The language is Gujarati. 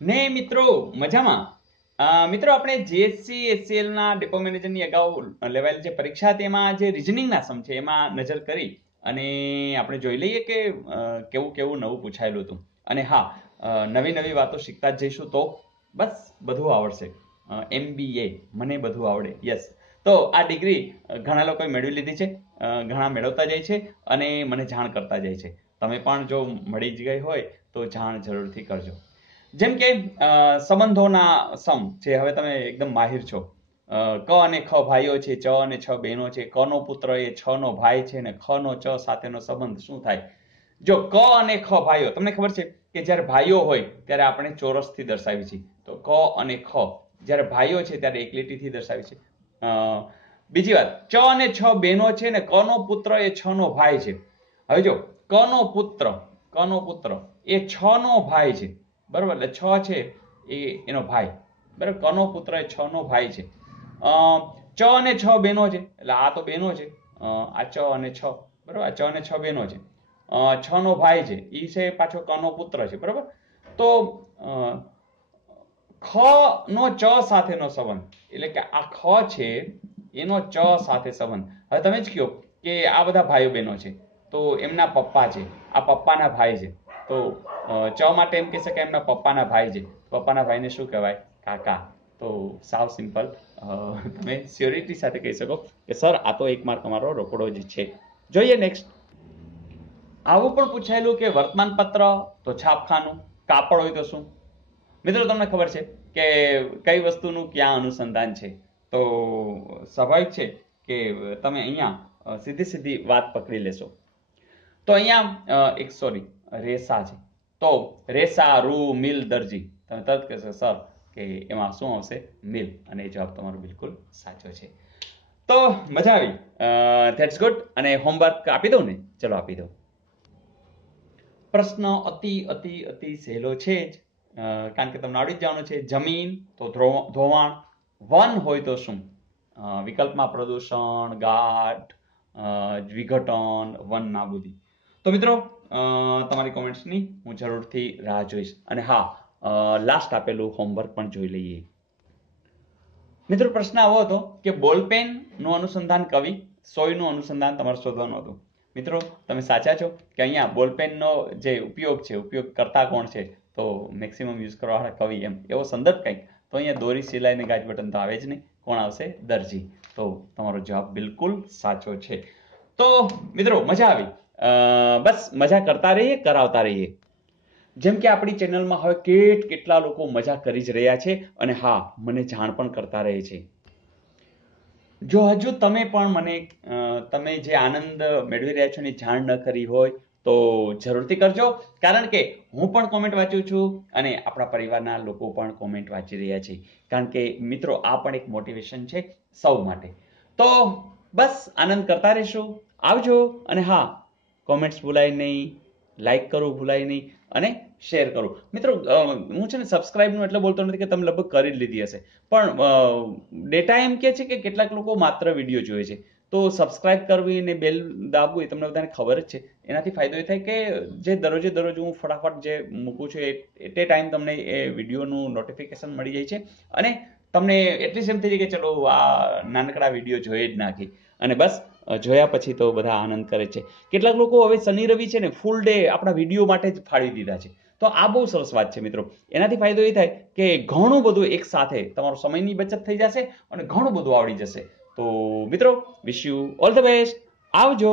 ને મિત્રો મજામાં. મિત્રો આપણે જીએસસી એચસીએલ ના ડેપો મેનેજરની અગાઉ લેવાયેલી જે પરીક્ષા હતી એમાં જે રિઝનિંગના સમ છે એમાં નજર કરી અને આપણે જોઈ લઈએ કે કેવું કેવું નવું પૂછાયેલું હતું. અને હા, નવી નવી વાતો શીખતા જ જઈશું તો બસ બધું આવડશે. MBA મને બધું આવડે, યસ. તો આ ડિગ્રી ઘણા લોકોએ મેળવી લીધી છે, ઘણા મેળવતા જાય છે અને મને જાણ કરતા જાય છે. તમે પણ જો મળી જ ગઈ હોય તો જાણ જરૂરથી કરજો. જેમ કે સંબંધોના સમ છે, હવે તમે એકદમ માહિર છો. ક અને ખ ભાઈઓ છે, ચ અને છ બહેનો છે, ક નો પુત્ર એ છ નો ભાઈ છે અને ખ નો ચ સાથેનો સંબંધ શું થાય? જો ક અને ખ ભાઈઓ, તમને ખબર છે કે જ્યારે ભાઈઓ હોય ત્યારે આપણે ચોરસથી દર્શાવી છીએ. તો ક અને ખ જ્યારે ભાઈઓ છે ત્યારે એક લીટીથી દર્શાવી છે. બીજી વાત, ચ અને છ બહેનો છે ને ક નો પુત્ર એ છ નો ભાઈ છે. હવે જો ક નો પુત્ર એ છ નો ભાઈ છે, બરોબર? એટલે છ છે એ એનો ભાઈ, બરાબર? ક નો પુત્ર એ છ નો ભાઈ છે. ચ અને છ બહેનો છે, એટલે આ તો બહેનો છે, આ ચ અને છ, બરાબર? આ ચ અને છ બહેનો છે. છ નો ભાઈ છે એ છે પાછો ક નો પુત્ર છે, બરાબર? તો ખ નો ચ સાથેનો સંબંધ, એટલે કે આ ખ છે એનો ચ સાથે સંબંધ. હવે તમે જ કહો કે આ બધા ભાઈઓ બહેનો છે તો એમના પપ્પા છે, આ પપ્પાના ભાઈ છે. તો ચ માટે એમ કહી શકાય એમના પપ્પાના ભાઈ છે. પપ્પાના ભાઈને શું કહેવાય? કાકા. તો સાવ સિમ્પલ, તમે સ્યોરિટી સાથે કહી શકો કે સર આ તો એક માર્ક અમારો રોકડો જ છે. જોઈએ નેક્સ્ટ. આવું પણ પૂછાયેલું કે વર્તમાન પત્ર તો છાપખાનું, કાપડ હોય તો શું? મિત્રો તમને ખબર છે કે કઈ વસ્તુનું ક્યાં અનુસંધાન છે? તો સ્વાભાવિક છે કે તમે અહીંયા સીધી વાત પકડી લેશો. તો અહીંયા એક રેસા છે. તો રેસા, રૂ, મિલ, દરજી. તમે તરત કહેશો સર કે એમાં શું આવશે? મિલ. અને એ જવાબ તમારો બિલકુલ સાચો છે. તો મજા આવી, ધેટ્સ ગુડ. અને હોમવર્ક આપી દઉં ને? ચલો આપી દઉં. પ્રશ્ન અતિ અતિ અતિ સહેલો છે જ, કારણ કે તમને આવડી જ જવાનું છે. જમીન તો ધોવાણ, વન હોય તો શું? વિકલ્પમાં પ્રદૂષણ, ગાઢ, વિઘટન, વન નાબૂદી. તો મિત્રો તમારી કોમેન્ટ્સની હું જરૂરથી રાહ જોઈશ. અને હા, લાસ્ટ આપેલું હોમવર્ક પણ જોઈ લઈએ. મિત્રો પ્રશ્ન આવો હતો કે બોલપેનનું અનુસંધાન કવિ, સોયનું અનુસંધાન તમારે શોધવાનું હતું. મિત્રો તમે સાચા છો કે અહીંયા બોલપેનનો જે ઉપયોગ છે, ઉપયોગ કરતા કોણ છે? તો મેક્સિમમ યુઝ કરવાવાળા કવિ, એમ એવો સંદર્ભ કંઈક. તો અહીંયા દોરી, સિલાઈ ને ગાજ બટન તો આવે જ નહીં. કોણ આવશે? દરજી. તો તમારો જવાબ બિલકુલ સાચો છે. તો મિત્રો મજા આવી, બસ મજા કરતા રહીએ, કરાવતા રહીએ. જેમ કે આપણી ચેનલમાં હવે કેટલા લોકો મજા કરી જ રહ્યા છે અને હા, મને જાણ પણ કરતા રહે છે. જો હજુ તમે પણ મને તમે જે આનંદ મેળવી રહ્યા છો એની જાણ ન કરી હોય તો જરૂરથી કરજો, કારણ કે હું પણ કોમેન્ટ વાંચું છું અને આપણા પરિવારના લોકો પણ કોમેન્ટ વાંચી રહ્યા છે. કારણ કે મિત્રો આ પણ એક મોટિવેશન છે સૌ માટે. તો બસ આનંદ કરતા રહેશું. આવજો. અને હા, કોમેન્ટ્સ ભૂલાય નહીં, લાઈક કરવું ભૂલાય નહીં અને શેર કરું. મિત્રો હું છે ને સબસ્ક્રાઇબનું એટલે બોલતો નથી કે તમે લગભગ કરી જ લીધી હશે, પણ ડેટા એમ કે છે કે કેટલાક લોકો માત્ર વિડીયો જોઈએ છે. તો સબસ્ક્રાઇબ કરવી અને બેલ દાબવું એ તમને બધાને ખબર જ છે. એનાથી ફાયદો એ થાય કે જે દરરોજે દરરોજ હું ફટાફટ જે મૂકું છું એ ટાઈમ તમને એ વિડીયોનું નોટિફિકેશન મળી જાય છે અને તમને એટલી એમ થઈ જાય કે ચલો આ નાનકડા વિડીયો જોઈ જ નાખી. અને બસ જોયા પછી તો બધા આનંદ કરે છે. કેટલાક લોકો હવે શનિ રવિ છે ને ફૂલ ડે આપણા વિડીયો માટે જ ફાળવી દીધા છે. તો આ બહુ સરસ વાત છે મિત્રો. એનાથી ફાયદો એ થાય કે ઘણું બધું એક સાથે તમારો સમયની બચત થઈ જશે અને ઘણું બધું આવડી જશે. તો મિત્રો wish you all the best. આવજો.